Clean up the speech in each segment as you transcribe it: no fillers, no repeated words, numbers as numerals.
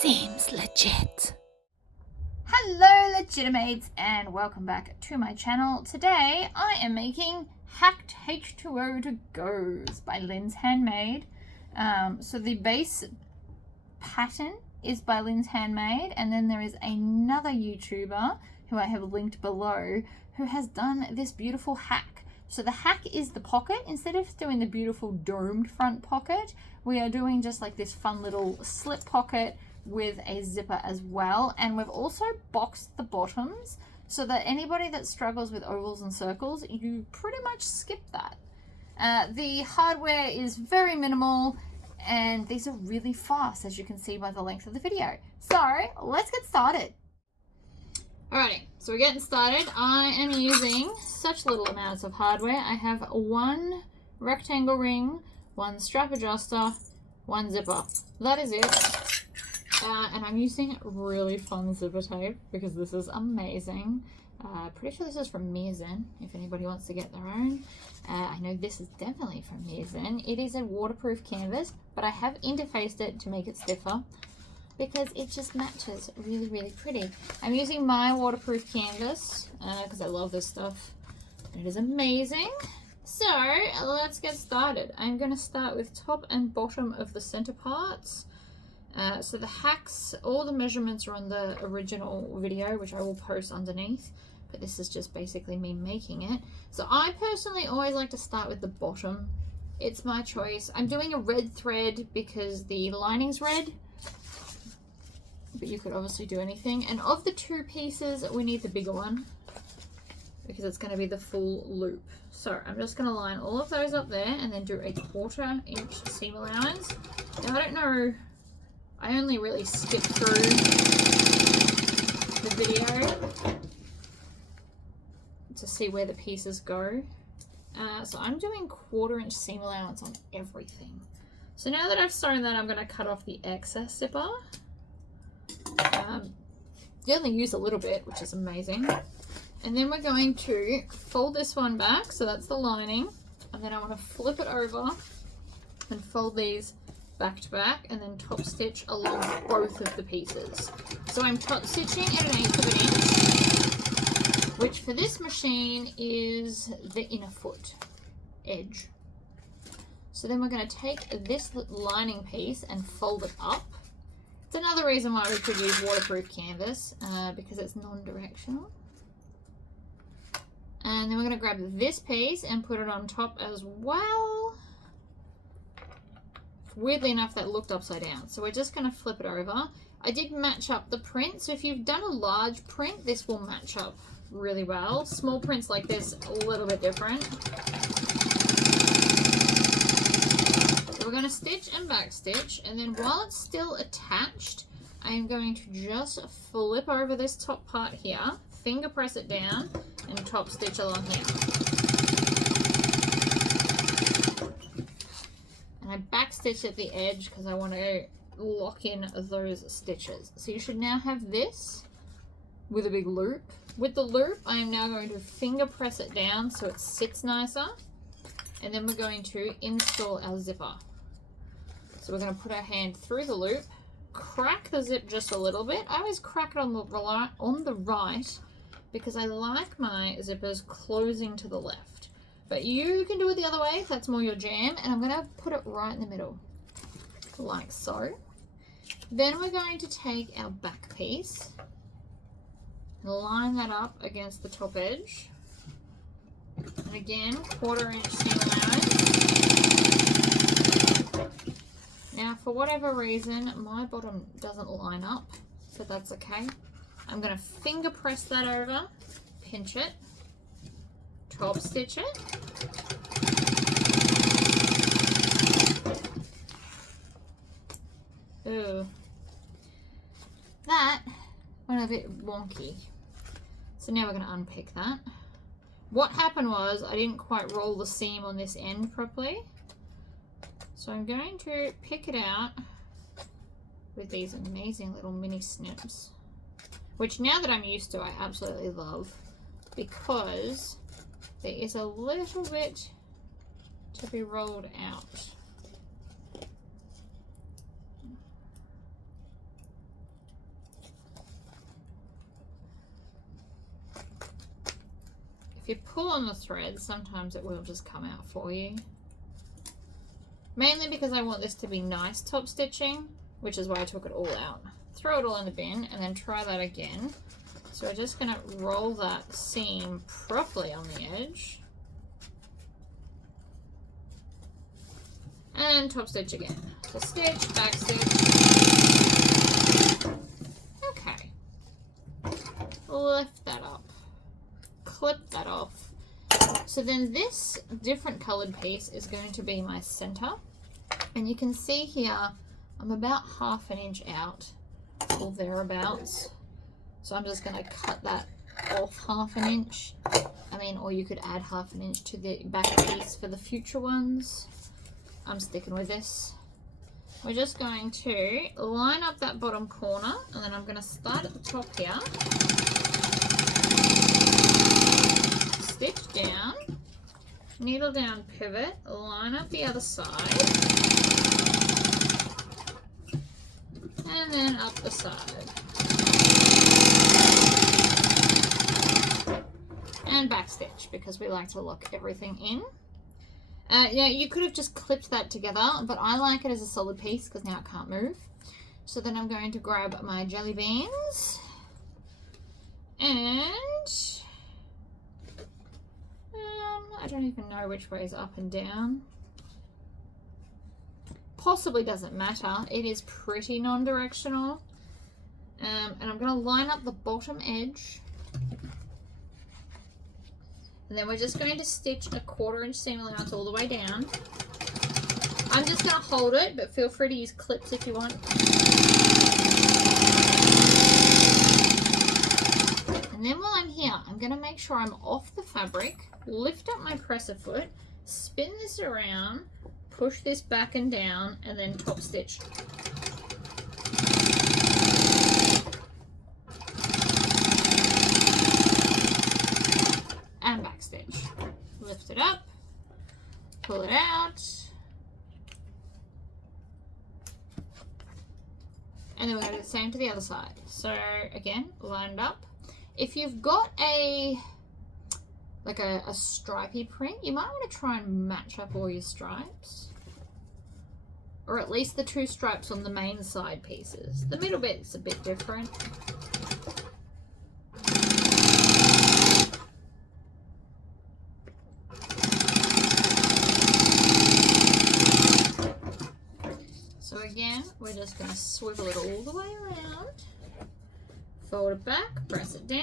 seems legit. Hello Legitimates and welcome back to my channel. Today I am making hacked H20ToGos by Linds Handmade. So the base pattern is by Linds Handmade, and then there is another YouTuber who I have linked below who has done this beautiful hack. So the hack is the pocket. Instead of doing the beautiful domed front pocket, we are doing just like this fun little slip pocket with a zipper as well. And we've also boxed the bottoms so that anybody that struggles with ovals and circles, you pretty much skip that. The hardware is very minimal and these are really fast, as you can see by the length of the video. So let's get started. Alrighty, so we're getting started. I am using such little amounts of hardware. I have one rectangle ring, one strap adjuster, one zipper. That is it. And I'm using really fun zipper tape because this is amazing. Pretty sure this is from Mirzen, if anybody wants to get their own. I know this is definitely from Mirzen. It is a waterproof canvas, but I have interfaced it to make it stiffer because it just matches really, really pretty. I'm using my waterproof canvas because I love this stuff. It is amazing. So let's get started. I'm going to start with top and bottom of the center parts. So the hacks, all the measurements are on the original video, which I will post underneath, but this is just basically me making it. So I personally always like to start with the bottom. It's my choice. I'm doing a red thread because the lining's red, but you could obviously do anything. And of the two pieces, we need the bigger one because it's going to be the full loop. So I'm just going to line all of those up there and then do a 1/4 inch seam allowance. Now I don't know, I only really skip through the video to see where the pieces go. So I'm doing 1/4 inch seam allowance on everything. So now that I've sewn that, I'm going to cut off the excess zipper. You only use a little bit, which is amazing. And then we're going to fold this one back, so that's the lining. And then I want to flip it over and fold these back to back and then top stitch along both of the pieces. So I'm top stitching at 1/8 of an inch, which for this machine is the inner foot edge. So then we're going to take this lining piece and fold it up. It's another reason why we could use waterproof canvas because it's non-directional. And then we're going to grab this piece and put it on top as well. Weirdly enough, that looked upside down. So we're just going to flip it over. I did match up the print. So if you've done a large print, this will match up really well. Small prints like this, a little bit different. So we're going to stitch and back stitch. And then while it's still attached, I'm going to just flip over this top part here, finger press it down, and top stitch along here. And I back stitch at the edge because I want to lock in those stitches. So you should now have this with a big loop. With the loop, I am now going to finger press it down so it sits nicer. And then we're going to install our zipper. So we're going to put our hand through the loop, crack the zip just a little bit. I always crack it on the right because I like my zippers closing to the left. But you can do it the other way if that's more your jam. And I'm going to put it right in the middle, like so. Then we're going to take our back piece and line that up against the top edge. And again, 1/4 inch seam allowance. Now, for whatever reason, my bottom doesn't line up, but that's okay. I'm going to finger press that over, pinch it, top stitch it. Ooh. That went a bit wonky. So now we're going to unpick that. What happened was I didn't quite roll the seam on this end properly. So I'm going to pick it out with these amazing little mini snips, which now that I'm used to, I absolutely love because there is a little bit to be rolled out. If you pull on the thread, sometimes it will just come out for you. Mainly because I want this to be nice top stitching, which is why I took it all out. Throw it all in the bin and then try that again. So we're just going to roll that seam properly on the edge. And top stitch again. So stitch, back stitch. Okay. Lift that up. Clip that off. So then this different colored piece is going to be my center. And you can see here, I'm about 1/2 inch out, or thereabouts. So I'm just going to cut that off 1/2 inch. I mean, or you could add 1/2 inch to the back piece for the future ones. I'm sticking with this. We're just going to line up that bottom corner, and then I'm going to start at the top here. Stitch down, needle down, pivot, line up the other side, and then up the side. And back stitch, because we like to lock everything in. Yeah, you could have just clipped that together, but I like it as a solid piece because now it can't move. So then I'm going to grab my jelly beans and I don't even know which way is up and down. Possibly doesn't matter. It is pretty non-directional. And I'm going to line up the bottom edge. And then we're just going to stitch a 1/4 inch seam allowance all the way down. I'm just going to hold it, but feel free to use clips if you want. And then while I'm here, I'm going to make sure I'm off the fabric, lift up my presser foot, spin this around, push this back and down, and then top stitch. And back stitch. Lift it up, pull it out, and then we're going to do the same to the other side. So again, lined up. If you've got a stripy print, you might want to try and match up all your stripes, or at least the 2 stripes on the main side pieces. The middle bit's a bit different. So again, we're just going to swivel it all the way around, fold it back, press it down,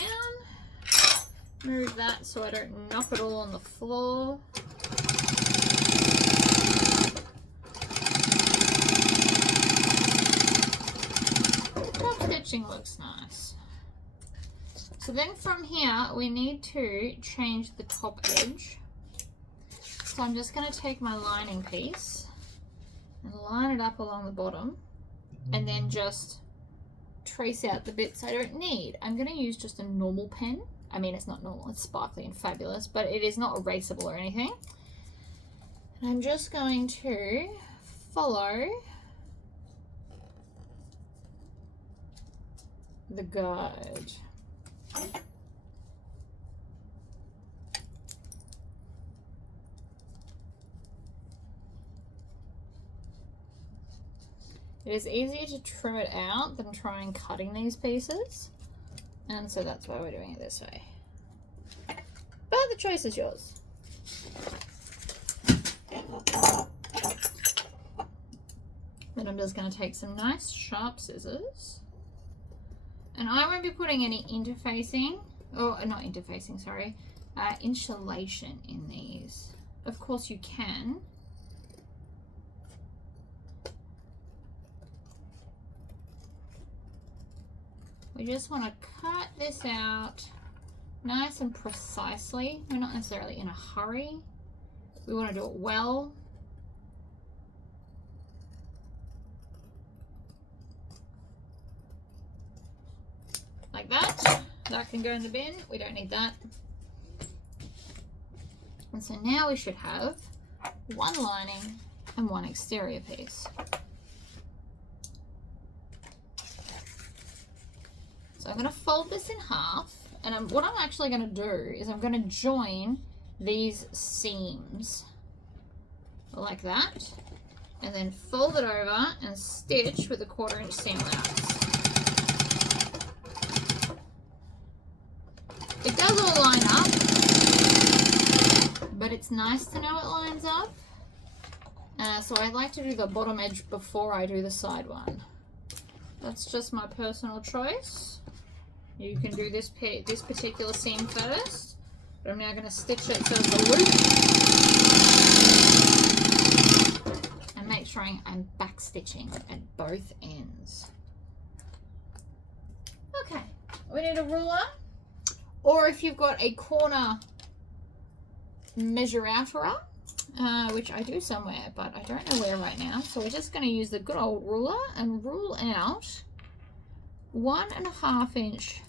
move that so I don't knock it all on the floor. Top stitching looks nice. So then from here, we need to change the top edge. So I'm just going to take my lining piece and line it up along the bottom, and then just trace out the bits I don't need. I'm going to use just a normal pen. I mean, it's not normal, it's sparkly and fabulous, but it is not erasable or anything. And I'm just going to follow the guide. It is easier to trim it out than trying cutting these pieces, and so that's why we're doing it this way. But the choice is yours. Then I'm just going to take some nice sharp scissors, and I won't be putting any interfacing, or not interfacing, sorry, insulation in these. Of course you can. We just want to cut this out nice and precisely. We're not necessarily in a hurry. We want to do it well. Like that. That can go in the bin. We don't need that. And so now we should have 1 lining and 1 exterior piece. So I'm going to fold this in half, And what I'm actually going to do is I'm going to join these seams like that, and then fold it over and stitch with a 1/4 inch seam allowance. It does all line up, but it's nice to know it lines up. So I like to do the bottom edge before I do the side one. That's just my personal choice. You can do this particular seam first, but I'm now going to stitch it so it's a loop. And make sure I'm back stitching at both ends. Okay, we need a ruler, or if you've got a corner measure outer, which I do somewhere, but I don't know where right now. So we're just going to use the good old ruler and rule out 1.5 inch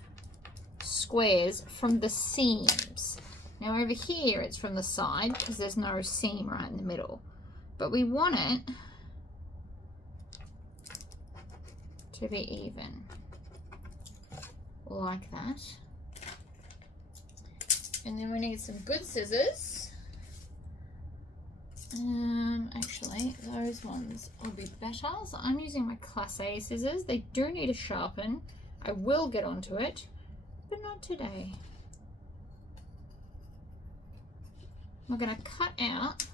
squares from the seams. Now over here it's from the side because there's no seam right in the middle, but we want it to be even like that. And then we need some good scissors. Actually, those ones will be better. So I'm using my Class A scissors. They do need a sharpen. I will get onto it, but not today. We're going to cut out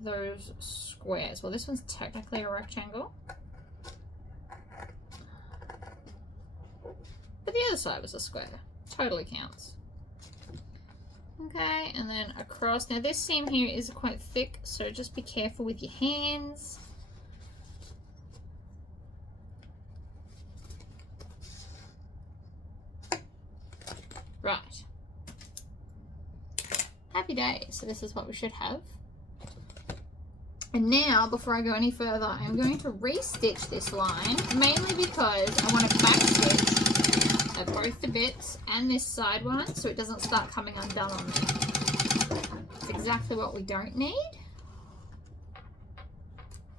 those squares. Well, this one's technically a rectangle, but the other side was a square. Totally counts. Okay, and then across. Now this seam here is quite thick, so just be careful with your hands. Right. Happy days. So this is what we should have. And now, before I go any further, I'm going to re-stitch this line, mainly because I want to backstitch at both the bits and this side one, so it doesn't start coming undone on me. It's exactly what we don't need,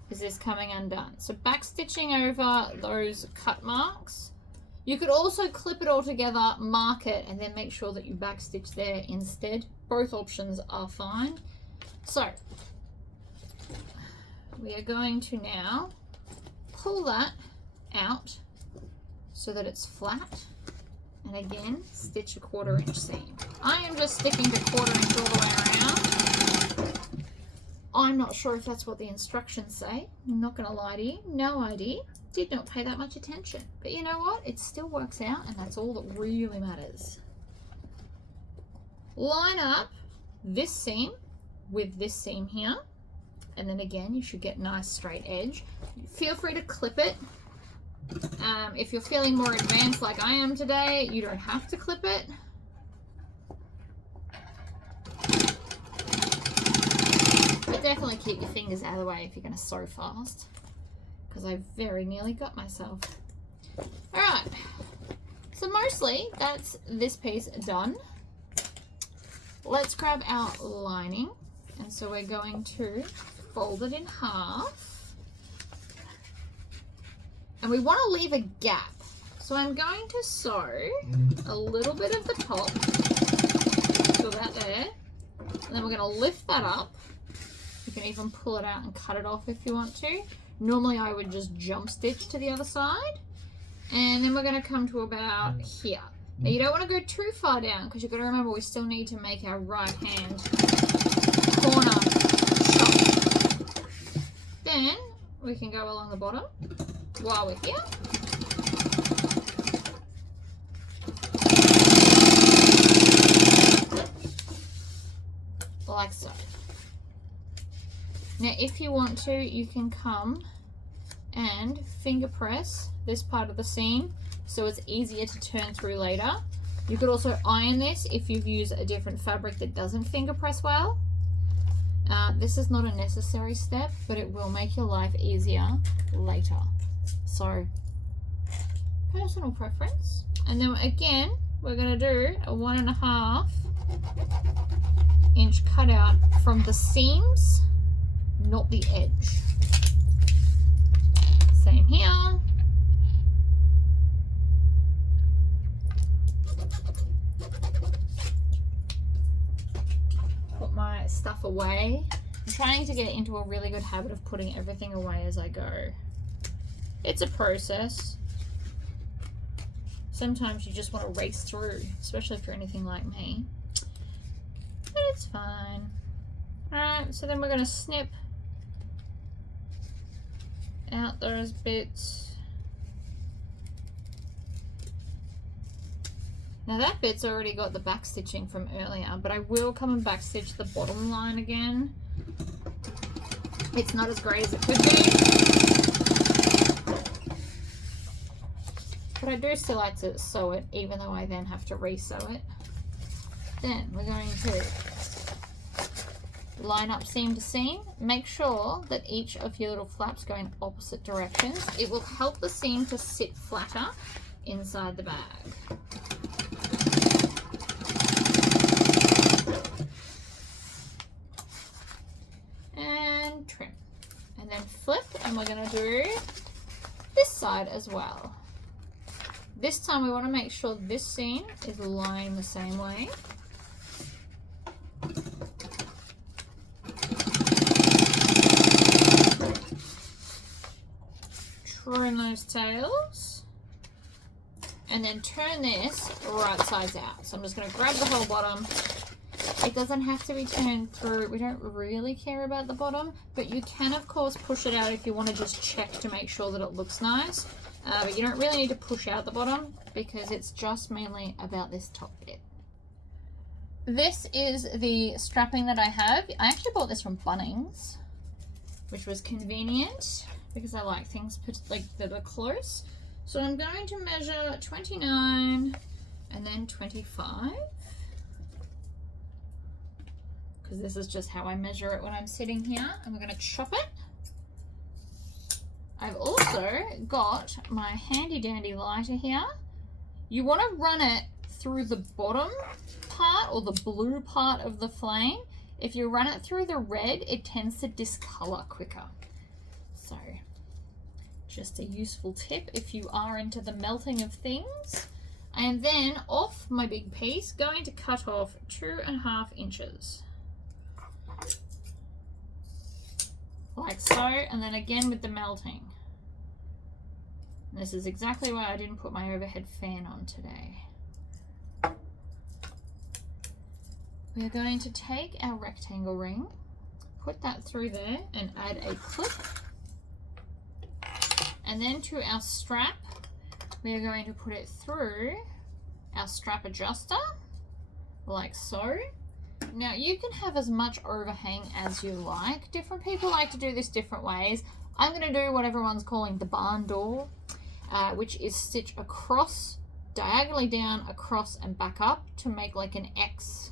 is this coming undone. So backstitching over those cut marks. You could also clip it all together, mark it, and then make sure that you backstitch there instead. Both options are fine. So we are going to now pull that out so that it's flat, and again stitch a 1/4 inch seam. I am just sticking to 1/4 inch all the way around. I'm not sure if that's what the instructions say. I'm not going to lie to you, no idea. Did not pay that much attention, but you know what, it still works out, and that's all that really matters. Line up this seam with this seam here, and then again you should get a nice straight edge. Feel free to clip it. If you're feeling more advanced like I am today, you don't have to clip it. But definitely keep your fingers out of the way if you're going to sew fast, because I very nearly got myself. Alright, so mostly that's this piece done. Let's grab our lining, and so we're going to fold it in half. And we want to leave a gap. So I'm going to sew a little bit of the top, so that there, and then we're going to lift that up. You can even pull it out and cut it off if you want to. Normally I would just jump stitch to the other side. And then we're going to come to about here. Now you don't want to go too far down, because you've got to remember we still need to make our right hand corner shop. Then we can go along the bottom while we're here. Like so. Now if you want to, you can come and finger press this part of the seam so it's easier to turn through later. You could also iron this if you've used a different fabric that doesn't finger press well. This is not a necessary step, but it will make your life easier later. So, personal preference. And then again, we're going to do a 1.5 inch cutout from the seams, not the edge. Same here. away. I'm trying to get into a really good habit of putting everything away as I go. It's a process. Sometimes you just want to race through, especially if you're anything like me. But it's fine. Alright, so then we're going to snip out those bits. Now that bit's already got the back stitching from earlier, but I will come and back stitch the bottom line again. It's not as great as it could be, but I do still like to sew it, even though I then have to re-sew it. Then we're going to line up seam to seam. Make sure that each of your little flaps go in opposite directions. It will help the seam to sit flatter inside the bag. And trim. And then flip, and we're going to do this side as well. This time we want to make sure this seam is lying the same way. Trim those tails, and then turn this right sides out. So I'm just going to grab the whole bottom. It doesn't have to be turned through. We don't really care about the bottom, but you can of course push it out if you want to just check to make sure that it looks nice. But you don't really need to push out the bottom because it's just mainly about this top bit. This is the strapping that I have. I actually bought this from Bunnings, which was convenient because I like things like that are close. So I'm going to measure 29 and then 25. Because this is just how I measure it when I'm sitting here. And we're going to chop it. I've also got my handy dandy lighter here. You want to run it through the bottom part or the blue part of the flame. If you run it through the red, it tends to discolor quicker. So just a useful tip if you are into the melting of things. I am then off my big piece going to cut off 2.5 inches. Like so, and then again with the melting. And this is exactly why I didn't put my overhead fan on today. We're going to take our rectangle ring, put that through there and add a clip. And then to our strap, we are going to put it through our strap adjuster, like so. Now you can have as much overhang as you like. Different people like to do this different ways. I'm going to do what everyone's calling the barn door, which is stitch across, diagonally down, across and back up to make like an X.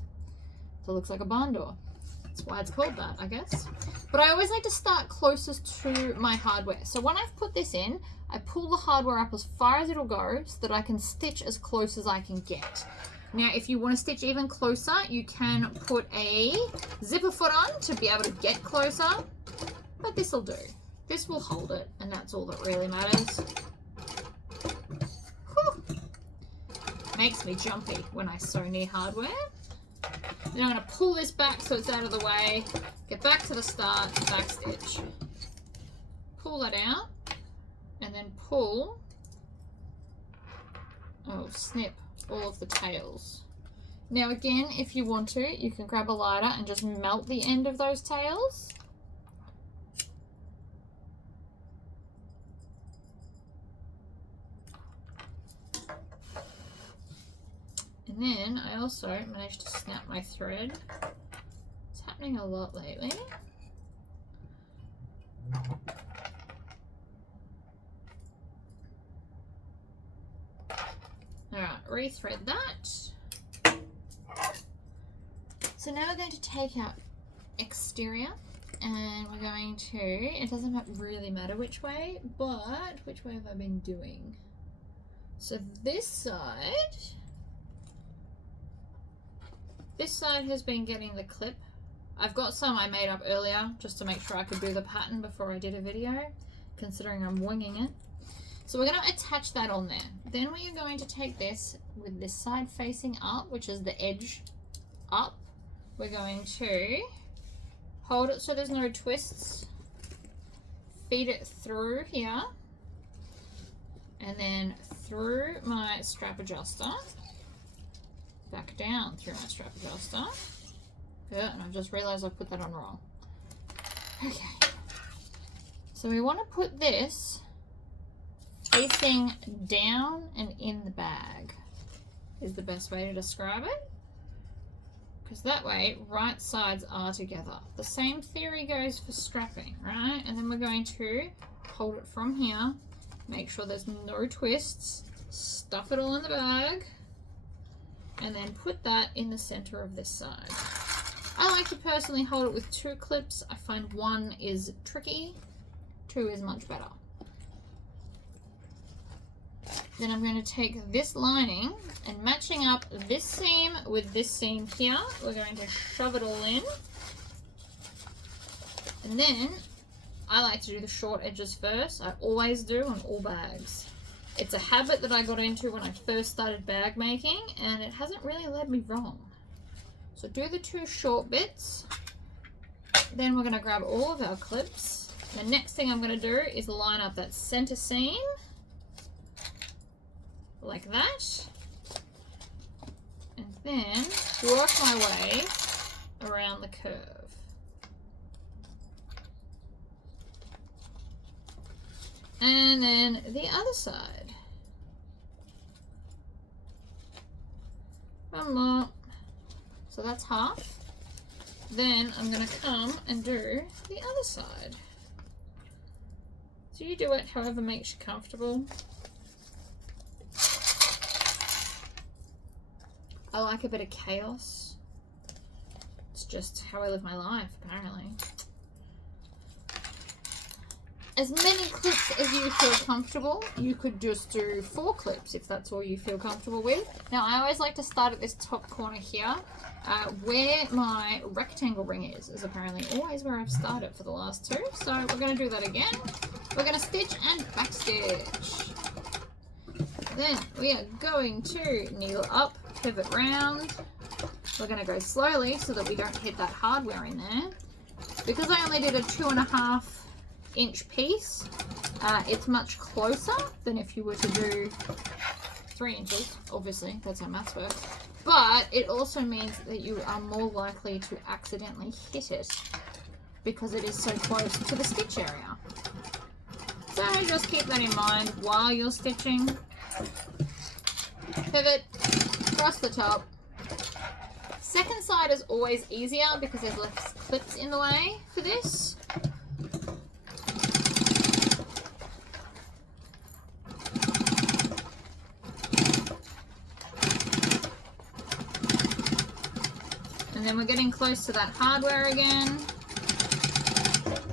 So it looks like a barn door. That's why it's called that, I guess. But I always like to start closest to my hardware. So when I've put this in, I pull the hardware up as far as it'll go so that I can stitch as close as I can get. Now, if you want to stitch even closer, you can put a zipper foot on to be able to get closer, but this will do. This will hold it, and that's all that really matters. Whew. Makes me jumpy when I sew near hardware. Then I'm going to pull this back so it's out of the way, get back to the start, back stitch. Pull that out, and then pull, snip all of the tails. Now again, if you want to, you can grab a lighter and just melt the end of those tails. And then I also managed to snap my thread. It's happening a lot lately. Alright, rethread that. So now we're going to take our exterior and we're going to, it doesn't really matter which way, but which way have I been doing? So this side has been getting the clip. I've got some I made up earlier just to make sure I could do the pattern before I did a video, considering I'm winging it. So we're going to attach that on there. Then we are going to take this with this side facing up, which is the edge up. We're going to hold it so there's no twists, feed it through here, and then through my strap adjuster, back down through my strap adjuster. Yeah, and I've just realized I put that on wrong. Okay, so we want to put this facing down and in the bag is the best way to describe it, because that way right sides are together. The same theory goes for strapping, right? And then we're going to hold it from here, make sure there's no twists, stuff it all in the bag, and then put that in the center of this side. I like to personally hold it with 2 clips. I find 1 is tricky, 2 is much better. Then I'm going to take this lining and matching up this seam with this seam here, we're going to shove it all in. And then I like to do the short edges first. I always do on all bags. It's a habit that I got into when I first started bag making, and it hasn't really led me wrong. So do the 2 short bits. Then we're going to grab all of our clips. The next thing I'm going to do is line up that center seam like that, and then work my way around the curve. And then the other side. One more. So that's half. Then I'm going to come and do the other side. So you do it however makes you comfortable. I like a bit of chaos. It's just how I live my life, apparently. As many clips as you feel comfortable. You could just do 4 clips if that's all you feel comfortable with. Now, I always like to start at this top corner here, where my rectangle ring is apparently always where I've started for the last 2. So we're going to do that again. We're going to stitch and backstitch. Then we are going to needle up, pivot round. We're going to go slowly so that we don't hit that hardware in there. Because I only did a 2.5 inch piece, it's much closer than if you were to do 3 inches. Obviously, that's how maths works. But it also means that you are more likely to accidentally hit it because it is so close to the stitch area. So just keep that in mind while you're stitching. Pivot, across the top. Second side is always easier because there's less clips in the way for this. And then we're getting close to that hardware again.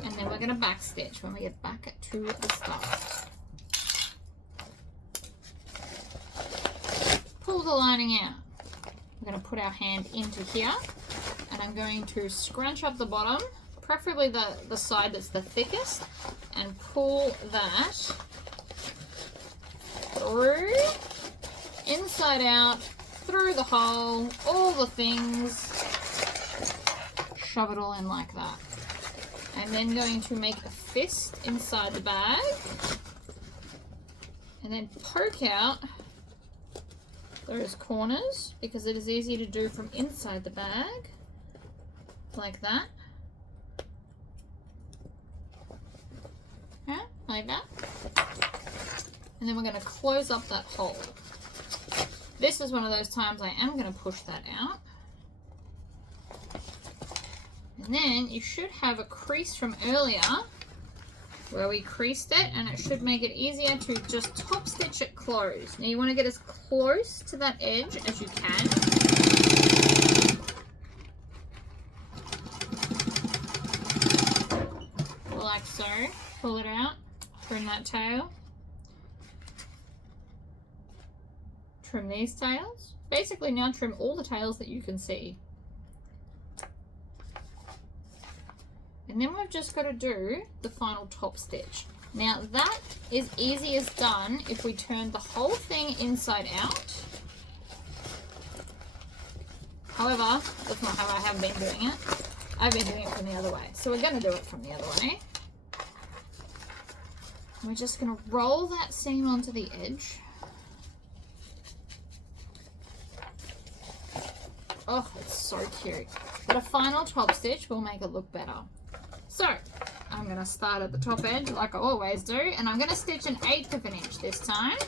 And then we're going to back stitch when we get back to the stuff. Pull the lining out. We're going to put our hand into here, and I'm going to scrunch up the bottom, preferably the side that's the thickest, and pull that through, inside out, through the hole, all the things, shove it all in like that. I'm then going to make a fist inside the bag, and then poke out those corners because it is easy to do from inside the bag, like that. Yeah, like that. And then we're going to close up that hole. This is one of those times I am going to push that out. And then you should have a crease from earlier where we creased it, and it should make it easier to just top stitch it closed. Now you want to get as close to that edge as you can. Like so. Pull it out, trim that tail. Trim these tails. Basically now trim all the tails that you can see. And then we've just got to do the final top stitch. Now that is easy as done if we turn the whole thing inside out. However, that's not how I have been doing it. I've been doing it from the other way. So we're going to do it from the other way. We're just going to roll that seam onto the edge. Oh, it's so cute. But a final top stitch will make it look better. So, I'm going to start at the top edge like I always do. And I'm going to stitch 1/8 of an inch this time.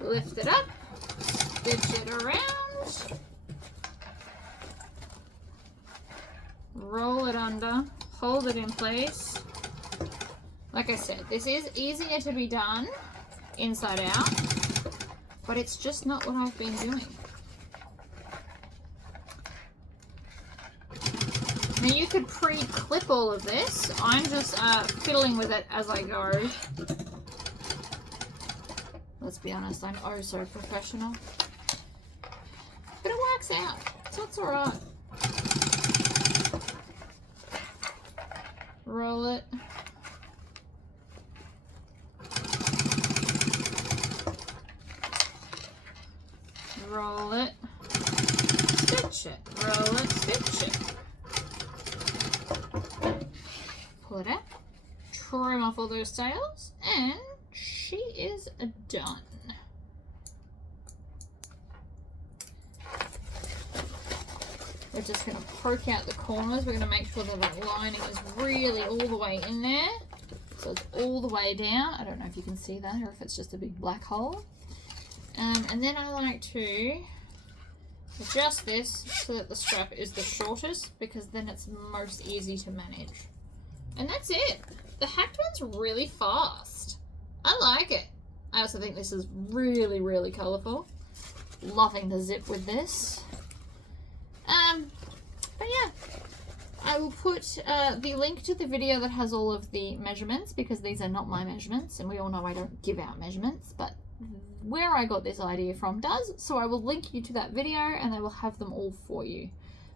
Lift it up. Stitch it around. Roll it under. Hold it in place. Like I said, this is easier to be done inside out. But it's just not what I've been doing. Now you could pre-clip all of this. I'm just fiddling with it as I go. Let's be honest, I'm oh so professional. But it works out, so it's alright. Roll it. Roll it. Stitch it. Roll it. Stitch it. Pull it out. Trim off all those tails. And she is done. We're just going to poke out the corners. We're going to make sure that that lining is really all the way in there. So it's all the way down. I don't know if you can see that or if it's just a big black hole. And then I like to adjust this so that the strap is the shortest because then it's most easy to manage. And that's it. The hacked one's really fast. I like it. I also think this is really, really colourful. Loving the zip with this. But yeah, I will put the link to the video that has all of the measurements because these are not my measurements and we all know I don't give out measurements, but where I got this idea from does, so I will link you to that video and I will have them all for you.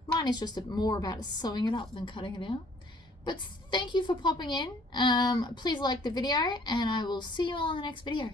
Mine is just more about sewing it up than cutting it out. But thank you for popping in. Please like the video and I will see you all in the next video.